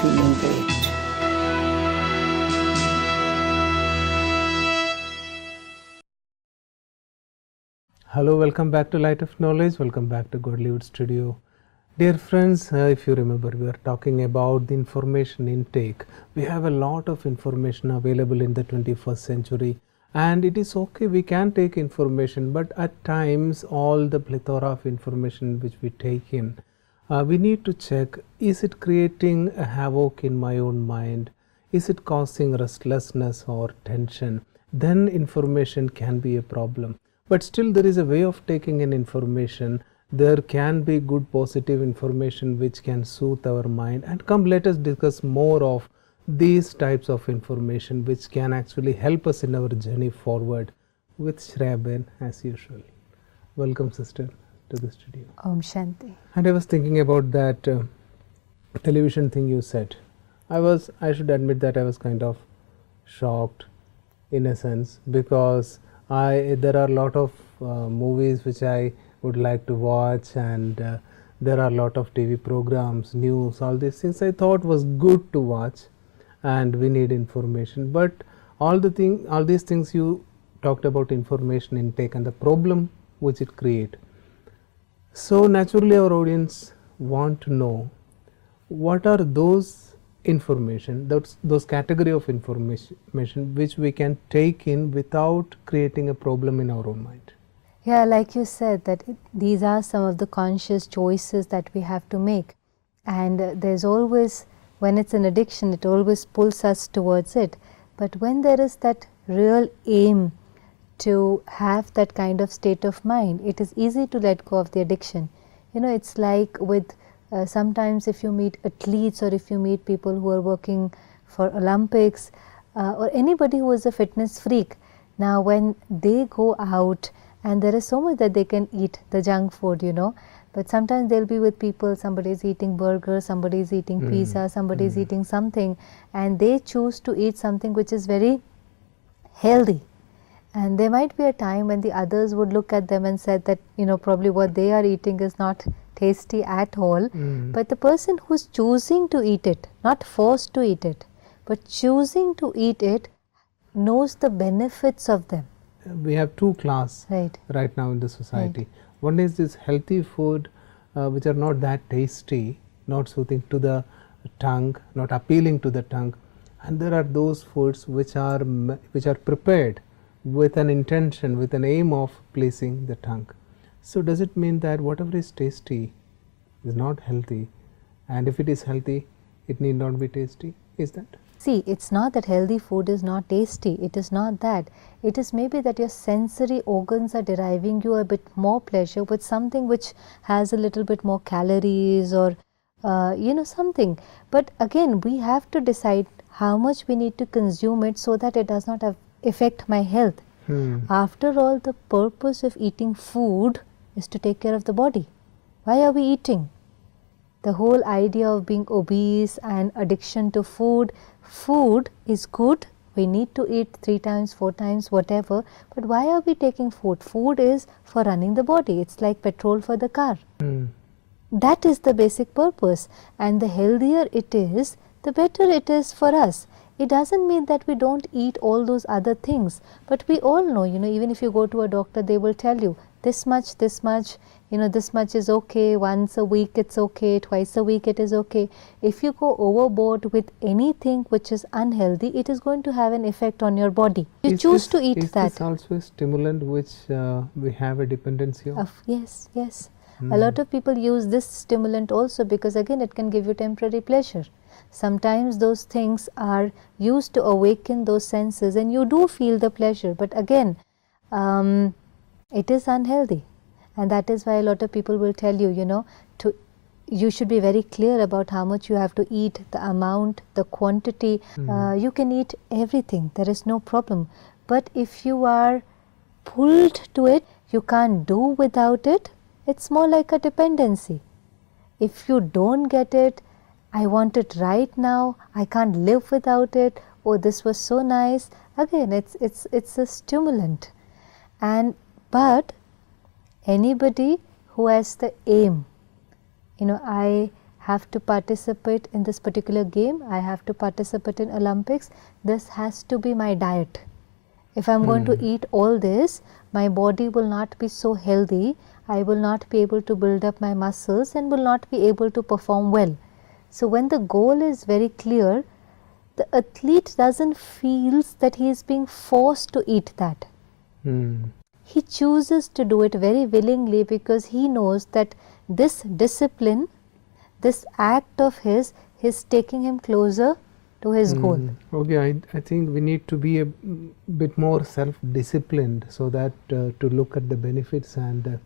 feeling great. Hello, welcome back to Light of Knowledge. Welcome back to Godlywood Studio. Dear friends, if you remember, we are talking about the information intake. We have a lot of information available in the 21st century, and it is okay, we can take information, but at times all the plethora of information which we take in, we need to check, is it creating a havoc in my own mind? Is it causing restlessness or tension? Then information can be a problem. But still there is a way of taking in information. There can be good positive information which can soothe our mind. And come, let us discuss more of these types of information which can actually help us in our journey forward with Shreya Ben as usual. Welcome, sister, to the studio. Om Shanti. And I was thinking about that television thing you said. I should admit that I was kind of shocked in a sense, because there are a lot of movies which I would like to watch, and there are a lot of TV programs, news, all these things I thought was good to watch, and we need information. But all these things you talked about information intake and the problem which it create. So naturally our audience want to know what are those information, those category of information which we can take in without creating a problem in our own mind. Yeah, like you said, that these are some of the conscious choices that we have to make, and there's always, when it's an addiction, it always pulls us towards it. But when there is that real aim to have that kind of state of mind, it is easy to let go of the addiction. You know, it's like with sometimes if you meet athletes, or if you meet people who are working for Olympics, or anybody who is a fitness freak, now when they go out, and there is so much that they can eat, the junk food, you know, but sometimes they'll be with people, somebody is eating burger, somebody is eating pizza, somebody is eating something, and they choose to eat something which is very healthy. And there might be a time when the others would look at them and said that, you know, probably what they are eating is not tasty at all. But the person who's choosing to eat it, not forced to eat it, but choosing to eat it, knows the benefits of them. We have two classes right now in the society. One is this healthy food which are not that tasty, not soothing to the tongue, not appealing to the tongue, and there are those foods which are prepared with an intention, with an aim of pleasing the tongue. So does it mean that whatever is tasty is not healthy, and if it is healthy, it need not be tasty? Is that? See, it's not that healthy food is not tasty. It is not that. It is maybe that your sensory organs are deriving you a bit more pleasure with something which has a little bit more calories, or you know, something. But again, we have to decide how much we need to consume it so that it does not affect my health. After all, the purpose of eating food is to take care of the body. Why are we eating? The whole idea of being obese and addiction to food, food is good. We need to eat 3 times, 4 times, whatever. But why are we taking food? Food is for running the body. It's like petrol for the car. That is the basic purpose. And the healthier it is, the better it is for us. It doesn't mean that we don't eat all those other things. But we all know, you know, even if you go to a doctor, they will tell you this much, you know, this much is okay, once a week it's okay, twice a week it is okay. If you go overboard with anything which is unhealthy, it is going to have an effect on your body. You choose to eat that. Is this also a stimulant which we have a dependency on? Yes, yes. A lot of people use this stimulant also because again it can give you temporary pleasure. Sometimes those things are used to awaken those senses and you do feel the pleasure, but again it is unhealthy. And that is why a lot of people will tell you, you know, you should be very clear about how much you have to eat, the amount, the quantity. You can eat everything, there is no problem. But if you are pulled to it, you can't do without it, it's more like a dependency. If you don't get it, I want it right now, I can't live without it, oh this was so nice. Again, it's a stimulant. But anybody who has the aim, you know, I have to participate in this particular game, I have to participate in Olympics, this has to be my diet. If I am going to eat all this, my body will not be so healthy, I will not be able to build up my muscles and will not be able to perform well. So when the goal is very clear, the athlete doesn't feel that he is being forced to eat that. He chooses to do it very willingly because he knows that this discipline, this act of his is taking him closer to his goal. Okay, I think we need to be a bit more self-disciplined so that to look at the benefits and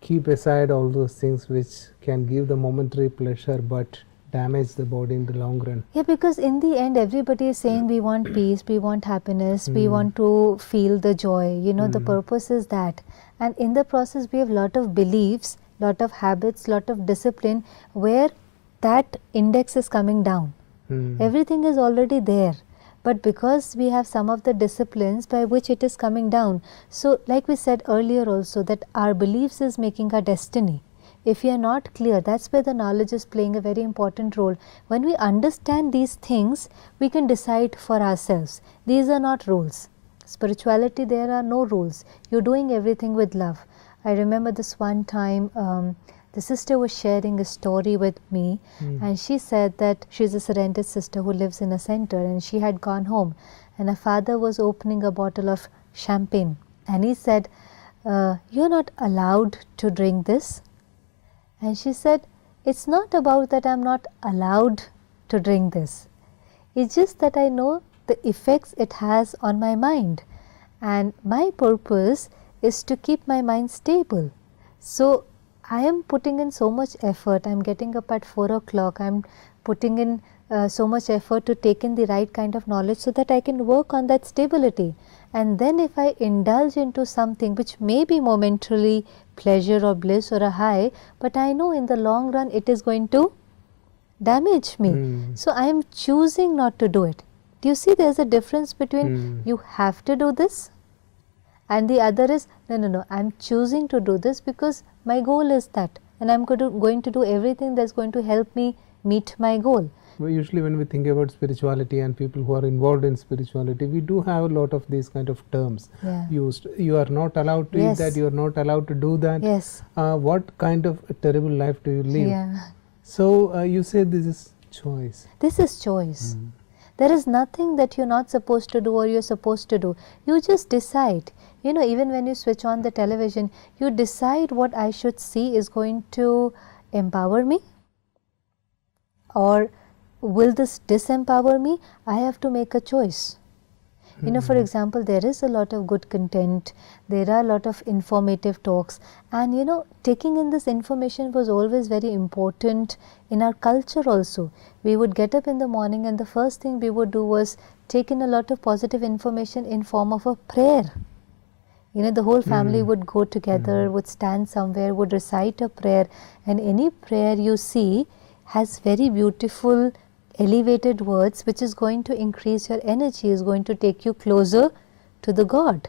keep aside all those things which can give the momentary pleasure but damage the body in the long run. Yeah, because in the end everybody is saying we want peace, we want happiness, we want to feel the joy, the purpose is that. And in the process we have lot of beliefs, lot of habits, lot of discipline where that index is coming down. Everything is already there, but because we have some of the disciplines by which it is coming down. So like we said earlier also, that our beliefs is making our destiny. If we are not clear, that's where the knowledge is playing a very important role. When we understand these things, we can decide for ourselves. These are not rules. Spirituality, there are no rules. You're doing everything with love. I remember this one time, the sister was sharing a story with me, and she said that she's a surrendered sister who lives in a center, and she had gone home and her father was opening a bottle of champagne, and he said, you're not allowed to drink this. And she said, it's not about that I'm not allowed to drink this. It's just that I know the effects it has on my mind, and my purpose is to keep my mind stable. So I am putting in so much effort. I'm getting up at 4 o'clock. I'm putting in so much effort to take in the right kind of knowledge so that I can work on that stability. And then if I indulge into something which may be momentarily pleasure or bliss or a high, but I know in the long run it is going to damage me. So I am choosing not to do it. Do you see there's a difference between you have to do this and the other is no, I'm choosing to do this because my goal is that, and I'm going to do everything that's going to help me meet my goal. Well, usually when we think about spirituality and people who are involved in spirituality, we do have a lot of these kind of terms used. You are not allowed to eat that, you are not allowed to do that. Yes. What kind of a terrible life do you live? Yeah. So you say this is choice. This is choice. There is nothing that you're not supposed to do or you're supposed to do. You just decide. Even when you switch on the television, you decide what I should see is going to empower me or will this disempower me? I have to make a choice. For example, there is a lot of good content, there are a lot of informative talks, and taking in this information was always very important in our culture also. We would get up in the morning and the first thing we would do was take in a lot of positive information in form of a prayer. The whole family would go together, would stand somewhere, would recite a prayer, and any prayer you see has very beautiful elevated words which is going to increase your energy, is going to take you closer to the God.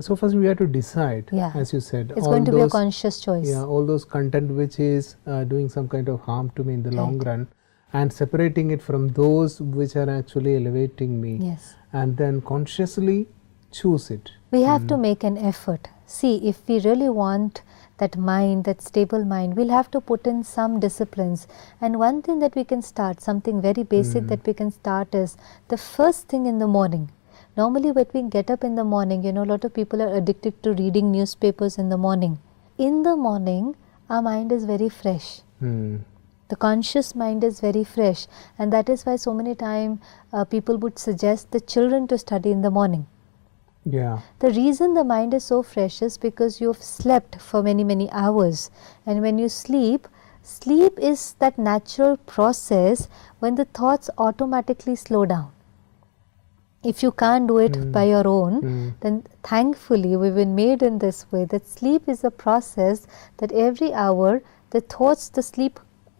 So first we have to decide, as you said. It's going to be a conscious choice. Yeah, all those content which is doing some kind of harm to me in the long run, and separating it from those which are actually elevating me. Yes. And then consciously choose it. We have to make an effort. See, if we really want that mind, that stable mind, we'll have to put in some disciplines. And one thing that we can start, something very basic that we can start is the first thing in the morning. Normally when we get up in the morning, a lot of people are addicted to reading newspapers in the morning. In the morning, our mind is very fresh. The conscious mind is very fresh, and that is why so many times people would suggest the children to study in the morning. Yeah. The reason the mind is so fresh is because you have slept for many hours, and when you sleep is that natural process when the thoughts automatically slow down. If you can't do it by your own, then thankfully we've been made in this way that sleep is a process that every hour the thoughts,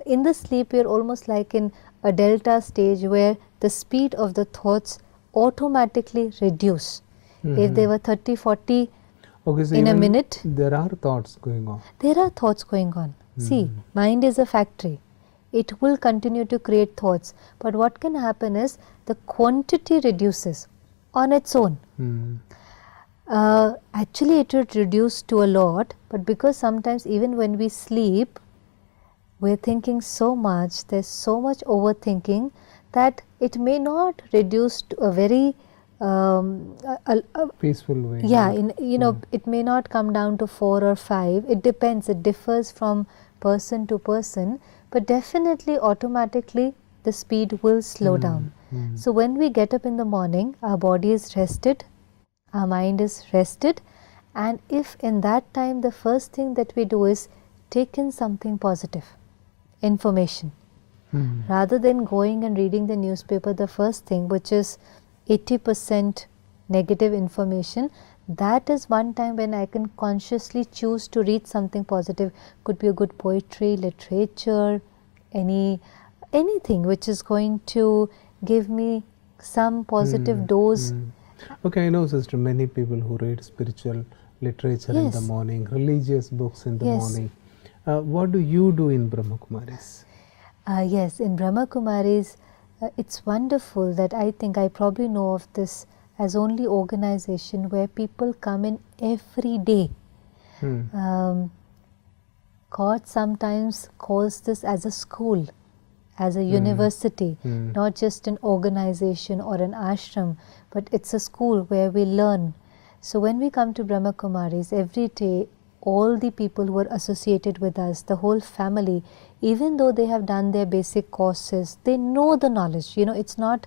in the sleep we are almost like in a delta stage where the speed of the thoughts automatically reduce. If they were 30, 40 so in a minute, there are thoughts going on. There are thoughts going on. See, mind is a factory. it will continue to create thoughts. But what can happen is the quantity reduces on its own. Actually, it would reduce to a lot, but because sometimes even when we sleep, we're thinking so much, there's so much overthinking that it may not reduce to a very peaceful way. Yeah, it may not come down to 4 or 5. It depends. It differs from person to person, but definitely automatically the speed will slow down. So when we get up in the morning, our body is rested, our mind is rested, and if in that time the first thing that we do is take in something positive, information, rather than going and reading the newspaper, the first thing, which is 80% negative information, that is one time when I can consciously choose to read something positive. Could be a good poetry, literature, anything which is going to give me some positive dose. Okay, I know, sister, many people who read spiritual literature in the morning, religious books in the morning. What do you do in Brahmakumaris? Yes, in Brahma Kumaris, it's wonderful that I think I probably know of this as only organization where people come in every day. God sometimes calls this as a school, as a university, not just an organization or an ashram, but it's a school where we learn. So when we come to Brahma Kumaris, every day, all the people who are associated with us, the whole family, even though they have done their basic courses, they know the knowledge. It's not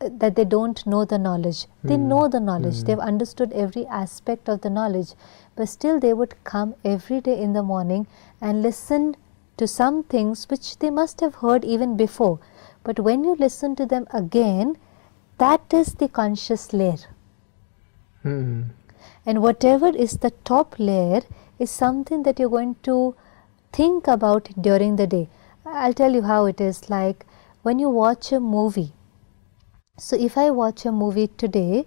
that they don't know the knowledge. They know the knowledge. They've understood every aspect of the knowledge. But still they would come every day in the morning and listen to some things which they must have heard even before. But when you listen to them again, that is the conscious layer. And whatever is the top layer is something that you're going to think about during the day. I'll tell you how it is. Like when you watch a movie. So if I watch a movie today,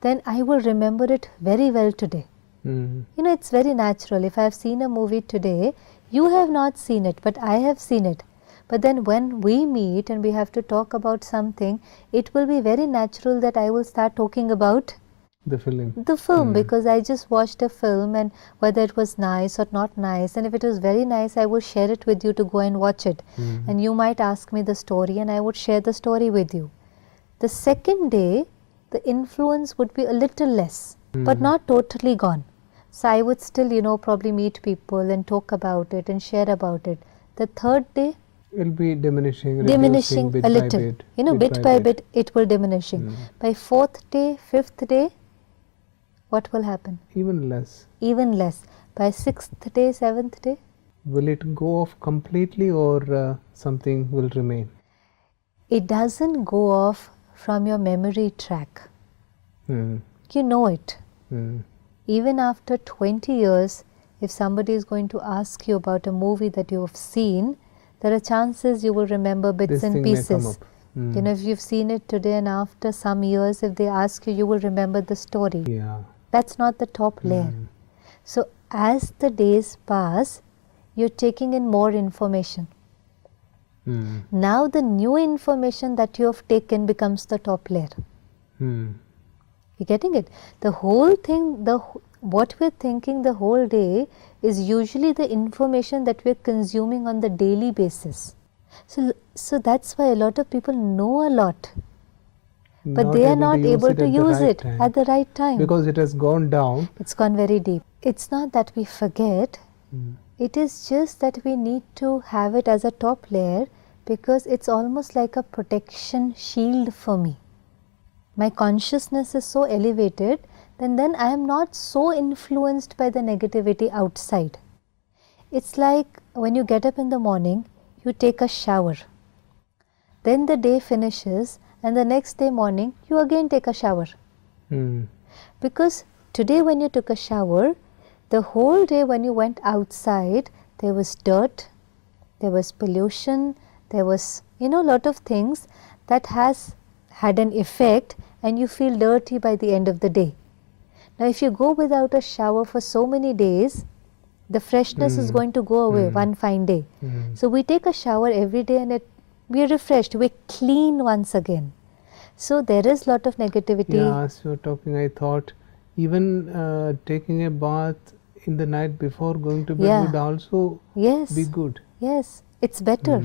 then I will remember it very well today. It's very natural. If I have seen a movie today, you have not seen it, but I have seen it. But then when we meet and we have to talk about something, it will be very natural that I will start talking about the film, because I just watched a film, and whether it was nice or not nice, and if it was very nice, I will share it with you to go and watch it. And you might ask me the story and I would share the story with you. The second day, the influence would be a little less, but not totally gone. So I would still, probably meet people and talk about it and share about it. The third day, it will be diminishing a little. Bit by bit, it will diminishing. By fourth day, fifth day, what will happen? Even less. Even less. By sixth day, seventh day? Will it go off completely, or something will remain? It doesn't go off from your memory track. You know it. Even after 20 years, if somebody is going to ask you about a movie that you have seen, there are chances you will remember bits and pieces. If you've seen it today and after some years, if they ask you, you will remember the story. That's not the top layer. So as the days pass, you're taking in more information. Now the new information that you have taken becomes the top layer. You're getting it? The whole thing, what we're thinking the whole day is usually the information that we're consuming on the daily basis. So that's why a lot of people know a lot, but they are not able to use it at the right time. Because it has gone down. It's gone very deep. It's not that we forget. It is just that we need to have it as a top layer, because it's almost like a protection shield for me. My consciousness is so elevated, then I am not so influenced by the negativity outside. It's like when you get up in the morning, you take a shower. Then the day finishes, and the next day morning, you again take a shower. Because today when you took a shower, the whole day when you went outside, there was dirt, there was pollution, there was, a lot of things that has had an effect, and you feel dirty by the end of the day. Now if you go without a shower for so many days, The freshness is going to go away one fine day. So we take a shower every day and we are refreshed, we clean once again. So there is lot of negativity. Yeah, as you were talking, I thought even taking a bath in the night before going to bed would also be good. Yes, it's better.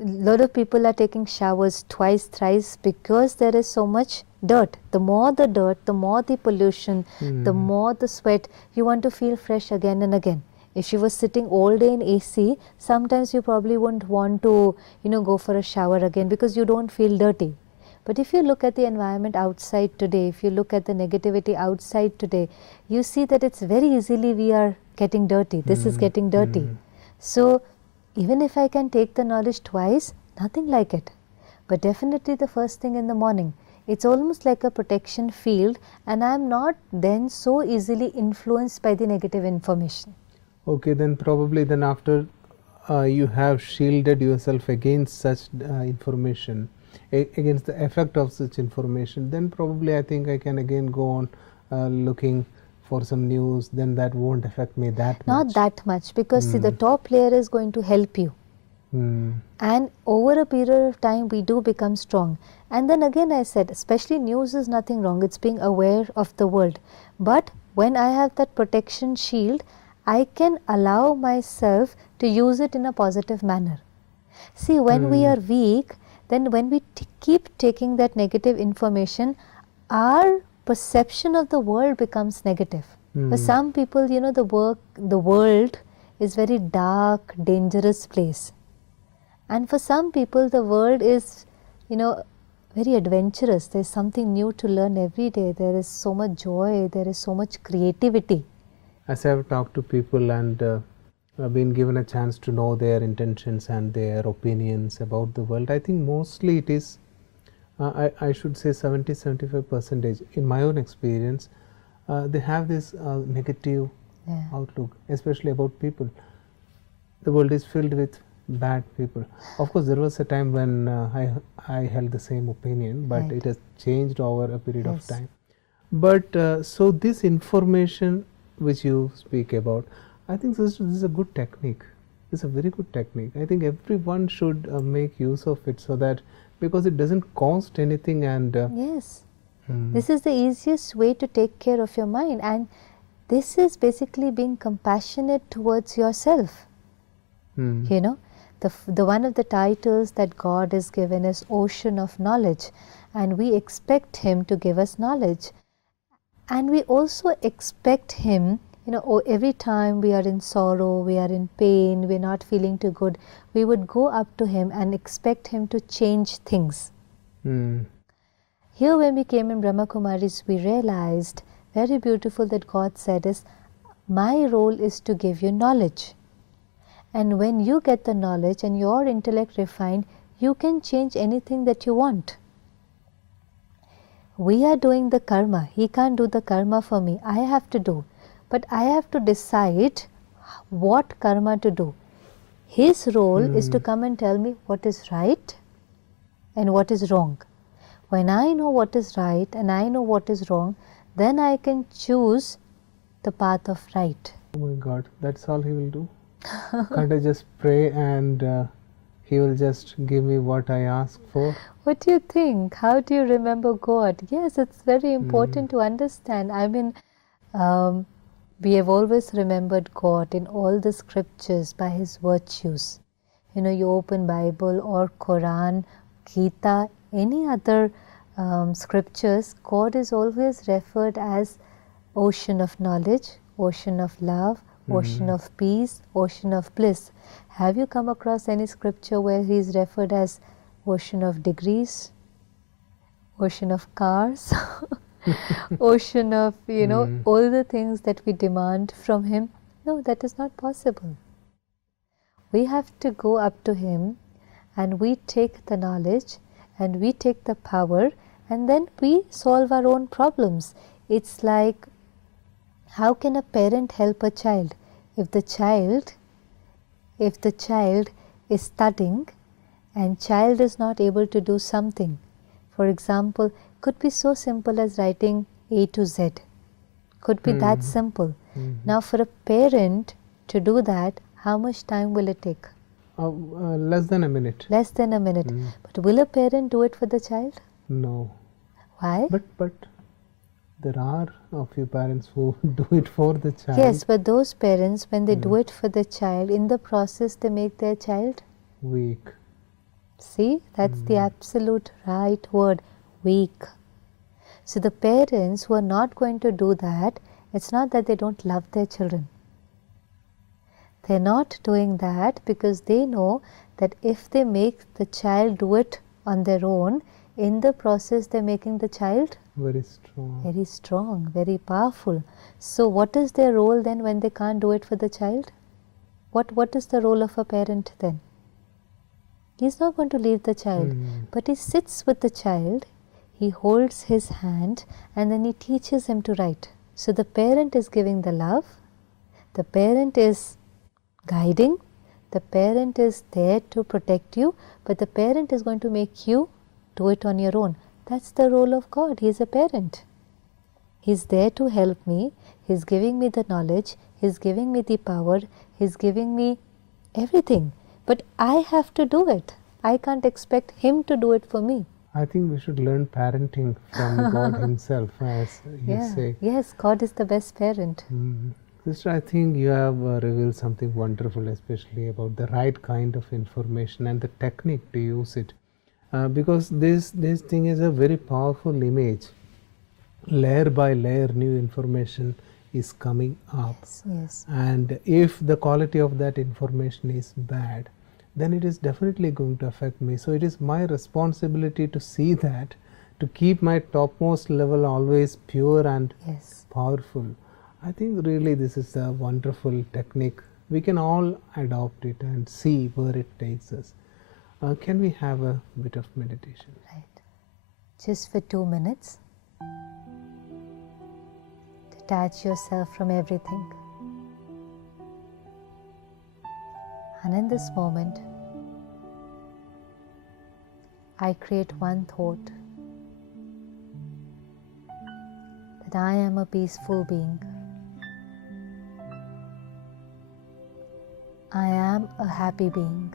A lot of people are taking showers twice, thrice because there is so much dirt. The more the dirt, the more the pollution, the more the sweat, you want to feel fresh again and again. If you were sitting all day in AC, sometimes you probably wouldn't want to, go for a shower again because you don't feel dirty. But if you look at the environment outside today, if you look at the negativity outside today, you see that it's very easily we are getting dirty. This is getting dirty. So even if I can take the knowledge twice, nothing like it. But definitely the first thing in the morning, it's almost like a protection field, and I'm not then so easily influenced by the negative information. Okay, then probably then after you have shielded yourself against such information, against the effect of such information, then probably I think I can again go on looking for some news, then that won't affect me that much. Not that much, because see, the top layer is going to help you. And over a period of time, we do become strong. And then again I said, especially news is nothing wrong, it's being aware of the world. But when I have that protection shield, I can allow myself to use it in a positive manner. See, when we are weak, then when we keep taking that negative information, our perception of the world becomes negative. For some people, the world is very dark, dangerous place. And for some people, the world is, very adventurous. There is something new to learn every day. There is so much joy. There is so much creativity. As I have talked to people and been given a chance to know their intentions and their opinions about the world, I think mostly it is, I should say 70-75% in my own experience, they have this negative outlook, especially about people. The world is filled with bad people. Of course, there was a time when I held the same opinion, but it has changed over a period of time. But so this information which you speak about, I think this is a good technique. It's a very good technique. I think everyone should make use of it, so that, because it doesn't cost anything, and this is the easiest way to take care of your mind, and this is basically being compassionate towards yourself. The one of the titles that God is given is Ocean of Knowledge, and we expect Him to give us knowledge. And we also expect Him, every time we are in sorrow, we are in pain, we are not feeling too good, we would go up to Him and expect Him to change things. Here when we came in Brahmakumaris, we realized, very beautiful, that God said is, my role is to give you knowledge. And when you get the knowledge and your intellect refined, you can change anything that you want. We are doing the karma. He can't do the karma for me. I have to do. But I have to decide what karma to do. His role is to come and tell me what is right and what is wrong. When I know what is right and I know what is wrong, then I can choose the path of right. Oh my God, that's all He will do? Can't I just pray and He will just give me what I ask for? What do you think? How do you remember God? Yes, it's very important to understand. I mean, we have always remembered God in all the scriptures by His virtues. You open Bible or Quran, Gita, any other scriptures, God is always referred as ocean of knowledge, ocean of love, ocean of peace, ocean of bliss. Have you come across any scripture where He is referred as ocean of degrees, ocean of cars, ocean of, all the things that we demand from Him? No, that is not possible. We have to go up to Him and we take the knowledge and we take the power, and then we solve our own problems. It's like, how can a parent help a child? If the child is studying and child is not able to do something, for example, could be so simple as writing A to Z, could be that simple. Now for a parent To do that, how much time will it take? Less than a minute. Less than a minute. But will a parent do it for the child? No. Why? But there are a few parents who do it for the child. Yes, but those parents, when they do it for the child, in the process they make their child weak. See, that's the absolute right word, weak. So the parents who are not going to do that, it's not that they don't love their children. They're not doing that because they know that if they make the child do it on their own, in the process they're making the child very strong, very powerful. So what is their role then when they can't do it for the child? What is the role of a parent then? He's not going to leave the child, but he sits with the child, he holds his hand, and then he teaches him to write. So the parent is giving the love, the parent is guiding, the parent is there to protect you, but the parent is going to make you do it on your own. That's the role of God. He is a parent. He's there to help me. He's giving me the knowledge. He's giving me the power. He's giving me everything. But I have to do it. I can't expect Him to do it for me. I think we should learn parenting from God Himself, as you say. Yes, God is the best parent. Sister, I think you have revealed something wonderful, especially about the right kind of information and the technique to use it. Because this thing is a very powerful image. Layer by layer, new information is coming up. Yes. And if the quality of that information is bad, then it is definitely going to affect me. So it is my responsibility to see that, to keep my topmost level always pure and powerful. I think really this is a wonderful technique. We can all adopt it and see where it takes us. Can we have a bit of meditation? Right. Just for 2 minutes. Detach yourself from everything. And in this moment, I create one thought, that I am a peaceful being. I am a happy being.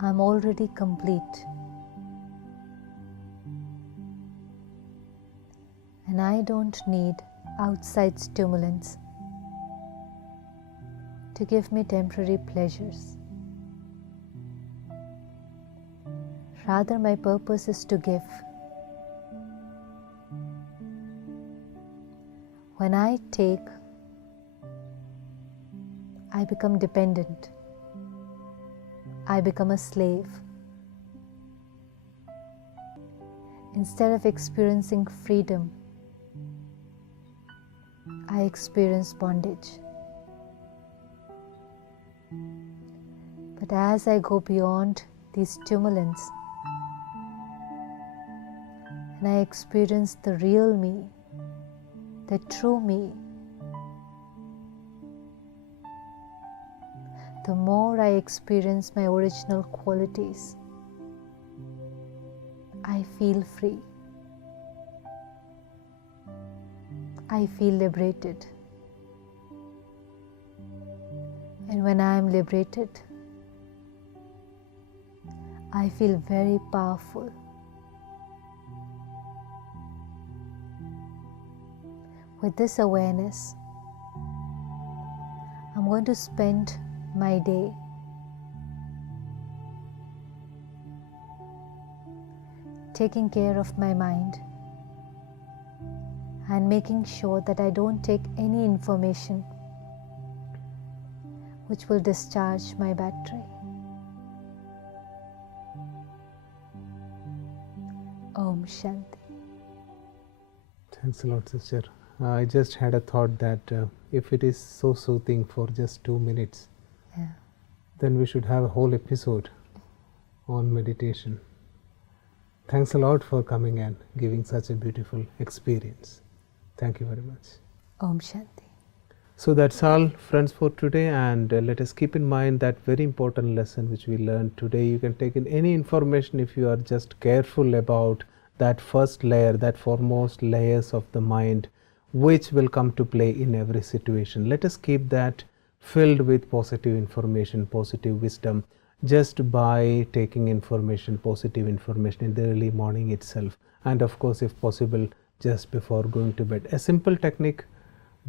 I'm already complete. And I don't need outside stimulants to give me temporary pleasures. Rather, my purpose is to give. When I take, I become dependent. I become a slave. Instead of experiencing freedom, I experience bondage. But as I go beyond these stimulants and I experience the real me, the true me, the more I experience my original qualities, I feel free. I feel liberated. And when I am liberated, I feel very powerful. With this awareness, I'm going to spend my day taking care of my mind and making sure that I don't take any information which will discharge my battery. Om Shanti. Thanks a lot, sister. I just had a thought that if it is so soothing for just 2 minutes, then we should have a whole episode on meditation. Thanks a lot for coming and giving such a beautiful experience. Thank you very much. Om Shanti. So that's all, friends, for today, and let us keep in mind that very important lesson which we learned today. You can take in any information if you are just careful about that first layer, that foremost layers of the mind, which will come to play in every situation. Let us keep that filled with positive information, positive wisdom, just by taking information, positive information in the early morning itself, and of course, if possible, just before going to bed. A simple technique,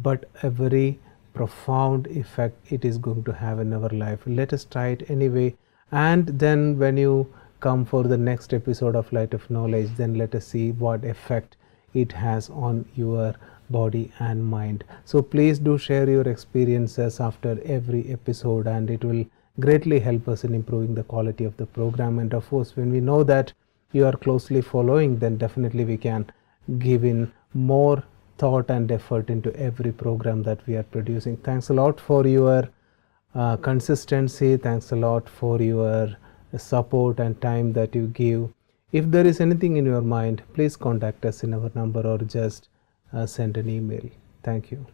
but a very profound effect it is going to have in our life. Let us try it anyway, and then when you come for the next episode of Light of Knowledge, then let us see what effect it has on your body and mind. So please do share your experiences after every episode, and it will greatly help us in improving the quality of the program. And of course, when we know that you are closely following, then definitely we can give in more thought and effort into every program that we are producing. Thanks a lot for your consistency. Thanks a lot for your support and time that you give. If there is anything in your mind, please contact us in our number or just send an email. Thank you.